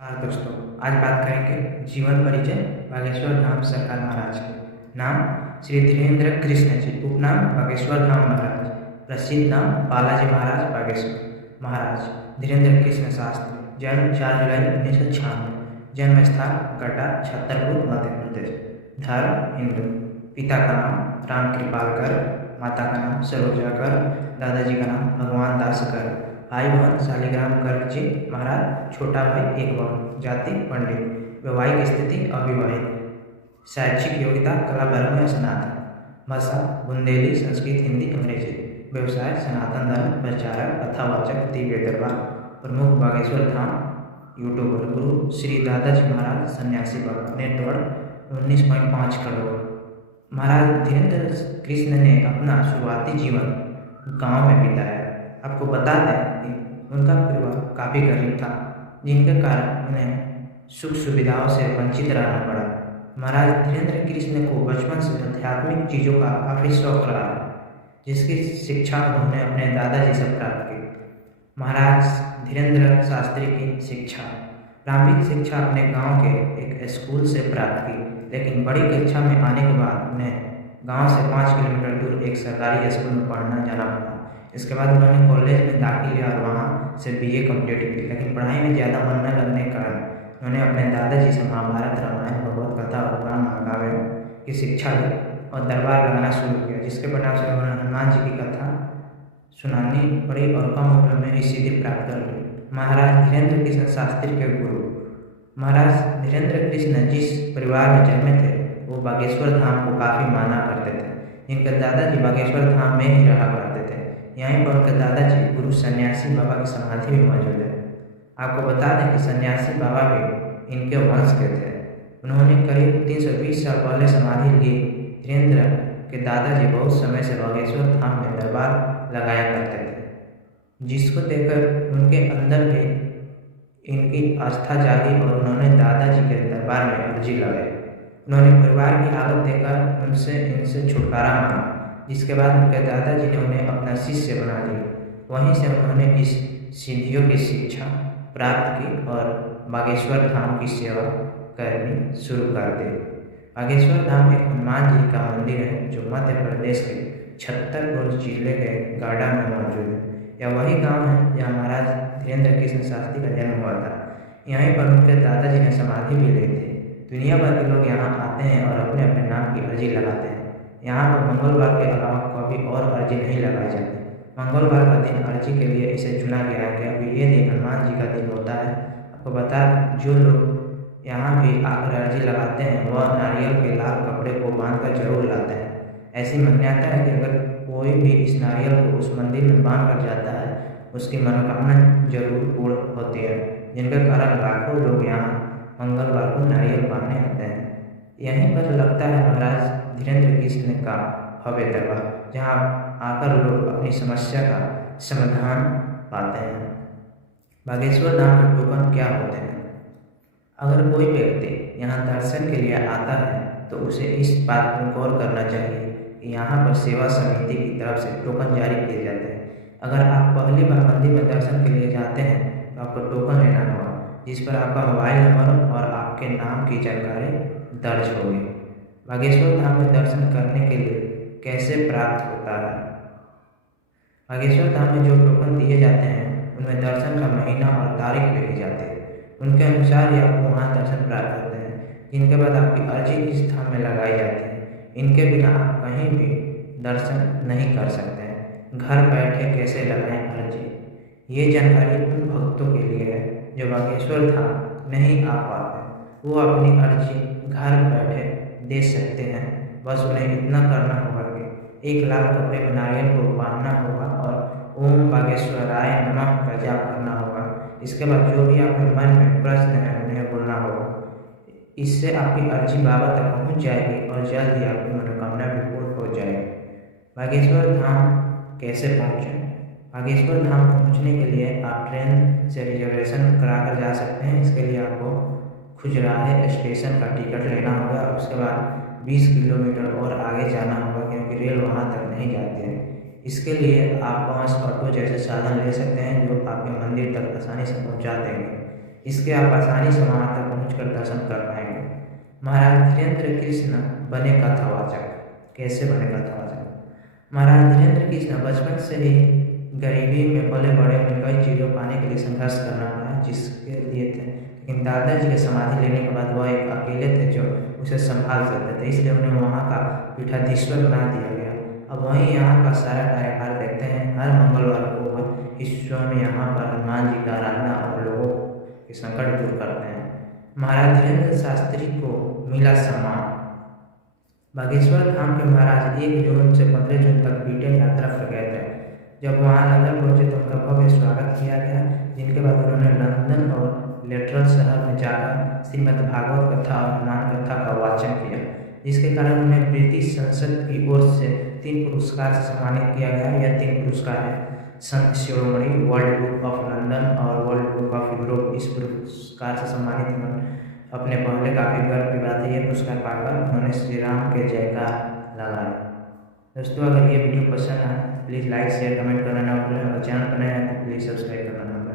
हाँ दोस्तों, आज बात करेंगे जीवन परिचय बागेश्वर धाम सरकार महाराज के। नाम श्री धीरेन्द्र कृष्ण जी, उपनाम बागेश्वर धाम महाराज, प्रसिद्ध नाम बालाजी महाराज बागेश्वर महाराज धीरेन्द्र कृष्ण शास्त्री। जन्म 4 जुलाई 1996। जन्म स्थान गड्डा, छतरपुर, मध्य प्रदेश। धर्म हिंदू। पिता का नाम राम कृपाल गर्ग, माता का नाम सरोजा गर्ग, दादाजी का नाम भगवान दास गर्ग। भाई बहन शालिग्राम गर्ग जी महाराज, छोटा भाई एक बहन। जाति पंडित। वैवाहिक स्थिति अविवाहित। शैक्षिक योग्यता कला ब्रह्म स्नातक। भाषा बुंदेली, संस्कृत, हिंदी, अंग्रेजी। व्यवसाय सनातन धर्म प्रचारक, कथावाचक, दिव्य दरबार। प्रमुख बागेश्वर धाम यूट्यूबर। गुरु श्री दादाजी महाराज सन्यासी बाबा। नेटवर्क 19.5 करोड़। महाराज धीरेन्द्र कृष्ण ने अपना शुरुआती जीवन गांव में बिताया। आपको बता दें कि उनका परिवार काफ़ी गरीब था, जिनके कारण उन्हें सुख सुविधाओं से वंचित रहना पड़ा। महाराज धीरेन्द्र कृष्ण को बचपन से आध्यात्मिक चीज़ों का काफ़ी शौक रहा, जिसकी शिक्षा उन्होंने अपने दादाजी से प्राप्त की। महाराज धीरेन्द्र शास्त्री की शिक्षा, प्रारंभिक शिक्षा अपने गांव के एक स्कूल से प्राप्त की, लेकिन बड़ी कक्षा में आने के बाद उन्हें गांव से 5 किलोमीटर दूर एक सरकारी स्कूल में पढ़ना जाना पड़ा। इसके बाद उन्होंने कॉलेज में दाखिल लिया और वहाँ से BA कंप्लीट की, लेकिन पढ़ाई में ज़्यादा मन न लगने के कारण उन्होंने अपने दादाजी से महाभारत, रामायण, भगवत कथा और पुराण महाकाव्यों की शिक्षा ली और दरबार लगाना शुरू किया, जिसके परिणाम से उन्होंने हनुमान जी की कथा सुनानी पड़ी और कम उम्र में ही सिद्धि प्राप्त कर ली। महाराज धीरेन्द्र कृष्ण शास्त्री के गुरु। महाराज धीरेन्द्र कृष्ण जिस परिवार में जन्मे थे, वो बागेश्वर धाम को काफ़ी माना करते थे। इनके दादाजी बागेश्वर धाम में ही रहा करते थे। यहीं पर उनके दादाजी गुरु सन्यासी बाबा की समाधि भी मौजूद है। आपको बता दें कि सन्यासी बाबा भी इनके वंश के थे। उन्होंने करीब 320 साल पहले समाधि ली। धीरेन्द्र के दादाजी बहुत समय से बागेश्वर धाम में दरबार लगाया करते थे, जिसको देखकर उनके अंदर भी इनकी आस्था जागी और उन्होंने दादाजी के दरबार में अर्जी लगाई। उन्होंने परिवार की हालत देखकर इनसे छुटकारा मांगा, जिसके बाद उनके दादाजी ने उन्हें अपना शिष्य बना लिया। वहीं से उन्होंने इस सिद्धियों की शिक्षा प्राप्त की और बागेश्वर धाम की सेवा करनी शुरू कर दी। बागेश्वर धाम एक हनुमान जी का मंदिर है, जो मध्य प्रदेश के छतरपुर जिले के गाड़ा में मौजूद है। यह वही गांव है जहाँ महाराज धीरेन्द्र कृष्ण शास्त्री का जन्म हुआ था। यहीं पर उनके दादाजी ने समाधि भी ली थी। दुनिया भर के लोग यहाँ आते हैं और अपने अपने नाम की अर्जी लगाते हैं। यहाँ पर मंगलवार के अलावा कभी और अर्जी नहीं लगाई जाती। मंगलवार का दिन अर्जी के लिए इसे चुना गया है, क्योंकि ये दिन हनुमान जी का दिन होता है। आपको बता दें, जो लोग यहाँ भी आकर अर्जी लगाते हैं, वह नारियल के लाल कपड़े को बांधकर जरूर लाते हैं। ऐसी मान्यता है कि अगर कोई भी इस नारियल को उस मंदिर में बांध कर जाता है, उसकी मनोकामना जरूर पूर्ण होती है, जिनके कारण लाखों लोग यहाँ मंगलवार को नारियल बांधने आते हैं। यहीं पर लगता है महाराज धीरेन्द्र कृष्ण का भव्य दरबार, जहाँ आकर लोग अपनी समस्या का समाधान पाते हैं। बागेश्वर धाम के टोकन क्या होते हैं? अगर कोई व्यक्ति यहाँ दर्शन के लिए आता है तो उसे इस बात पर गौर करना चाहिए कि यहाँ पर सेवा समिति की तरफ से टोकन जारी किए जाते हैं। अगर आप पहली बार मंदिर में दर्शन के लिए जाते हैं तो आपको टोकन लेना होगा, जिस पर आपका मोबाइल नंबर और आपके नाम की जानकारी दर्ज होगी। बागेश्वर धाम में दर्शन करने के लिए कैसे प्राप्त होता है? बागेश्वर धाम में जो टोकन दिए जाते हैं, उनमें दर्शन का महीना और तारीख लिखी जाती है। उनके अनुसार ही आपको वहाँ दर्शन प्राप्त होते हैं, जिनके बाद आपकी अर्जी इस धाम में लगाई जाती है। इनके बिना आप कहीं भी दर्शन नहीं कर सकते हैं। घर बैठे कैसे लगाएं अर्जी, ये जानकारी उन भक्तों के लिए है जो बागेश्वर धाम नहीं आ पाते। वो अपनी अर्जी घर बैठे दे सकते हैं। बस उन्हें इतना करना होगा कि एक लाल कपड़े में नारियल को बांधना होगा और ओम बागेश्वराय नमः का जाप करना होगा। इसके बाद जो भी आपके मन में प्रश्न है, उन्हें बोलना होगा। इससे आपकी अर्जी बाबा तक पहुंच जाएगी और जल्द ही आपकी मनोकामना भी पूर्ण हो जाएगी। बागेश्वर धाम कैसे पहुँचें? बागेश्वर धाम पहुँचने के लिए आप ट्रेन से रिजर्वेशन करा कर जा सकते हैं। इसके लिए आपको खुजराहे स्टेशन का टिकट लेना होगा। उसके बाद 20 किलोमीटर और आगे जाना होगा, क्योंकि रेल वहाँ तक नहीं जाती है। इसके लिए आप बस, ऑटो जैसे साधन ले सकते हैं, जो आपके मंदिर तक आसानी से पहुँचा देंगे। इसके आप आसानी से वहाँ तक पहुँचकर दर्शन कर पाएंगे। महाराज धीरेन्द्र कृष्ण बने कथावाचक। कैसे बने कथावाचक? महाराज धीरेन्द्र कृष्ण बचपन से ही गरीबी में पले बड़े, उन्हें कई चीज़ों पाने के लिए संघर्ष करना पड़ा जिसके लिए थे, लेकिन दादाजी के समाधि लेने के बाद वह एक अकेले थे जो उसे संभाल सकते थे, इसलिए उन्हें वहाँ का पीठाधीश्वर बना दिया गया। अब वहीं यहाँ का सारा कार्यभार देखते हैं। हर मंगलवार को वह इस स्वयं यहाँ पर हनुमान जी का आराधना और लोगों के संकट दूर करते हैं। महाराज धीरेन्द्र शास्त्री को मिला सम्मान। बागेश्वर धाम के महाराज 1 जून से 15 जून तक ब्रिटेन यात्रा पर गए थे। जब वहाँ लंदन पहुंचे तो उनका भव्य स्वागत किया गया, जिनके बाद उन्होंने लंदन और लेटरल शहर में जाकर श्रीमद् भागवत कथा और हनुमान कथा का वाचन किया, जिसके कारण उन्हें ब्रिटिश संसद की ओर से 3 पुरस्कार से सम्मानित किया गया। यह 3 पुरस्कार है Sant Shiromani, world book of London और वर्ल्ड बुक ऑफ यूरोप। इस पुरस्कार से सम्मानित अपने पहले काफ़ी गर्व की बात है। यह पुरस्कार पाकर उन्होंने श्री राम के जयकार लगाए। दोस्तों, अगर ये वीडियो पसंद आए प्लीज़ लाइक शेयर कमेंट करना ना भूलें और चैनल पर नए हैं तो प्लीज़ सब्सक्राइब करना ना भूलें।